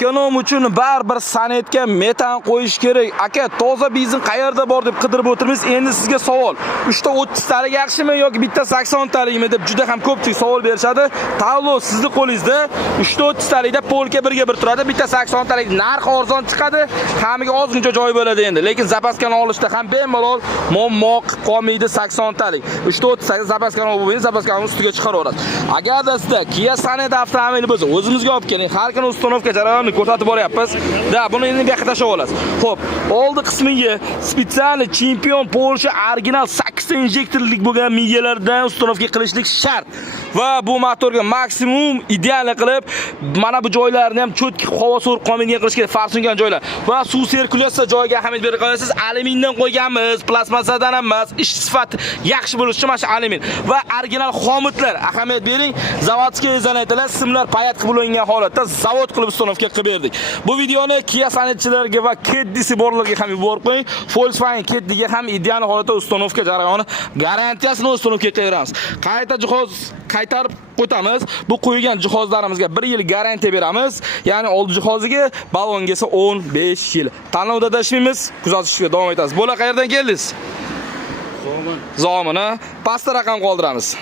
Ekonom uchun baribir san'atga metan qo'yish kerak. Aka, toza benzin qayerda bor deb qidirib o'tirmiz. Endi sizga savol. 3 ta 30 talik yaxshimi yoki bitta 80 talikmi deb juda ham ko'pchilik savol berishadi. Tanlov sizning qo'lingizda. 3 ta 30 talikda polka birga bir turadi. Bitta 80 talik narx arzon chiqadi. Kamiga ozgincha joy bo'ladi endi. Lekin zapaskani olishda ham bemalol muammo qolmaydi 80 talik. 3 ta 38 zapaskani olib bo'lmaydi, zapaskani ustiga chiqaraverasiz. Agarda sizda Kia Sonet avtomobili bo'lsa, o'zimizga olib keling. Har kuni uстановка jarayonini ko'rsatib boryapmiz. Da, buni endi bu yoqqa tashlab olasiz. Xo'p, oldi qismiga spetsial chempion Porsche original 8 ta injektorlik bo'lgan migalardan uстановка qilishlik shart. Va bu motorga maksimum ideal qilib, mana bu joylarni ham cho'tki havo so'rib qolmaydigan qilish kerak, farsungan joylar. Va suv sirkulyatsiya joyiga ahamiyat berib qo'yasiz. Alyumindan qo'yganmiz, plastmassadan emas, ish sifati yaxshi bo'lishi uchun mana shu alyumin va original xomutlar ahamiyat bering. Zavodskiy zanaytalar simlar payat qilib bo'lingan holatda zavod qilib uстановка qilib berdik. Bu videoni Kia san'atchilariga va Keddisi borlarga ham yuborib qo'ying. Volkswagen Keddiga ham ideal holatda uстановка jarayoni garantiyasini uстановка qilamiz. Qayta jihoz qaytarib qo'yamiz. Bu qo'ygan jihozlarimizga 1 yil garantiya beramiz. Ya'ni oldi jihoziga, balonga esa 15 yil. Tanlovda adashmaymiz, kuzatishga davom etamiz. Bo'la qayerdan keldingiz? Zomina. Pastda raqam qoldiramiz.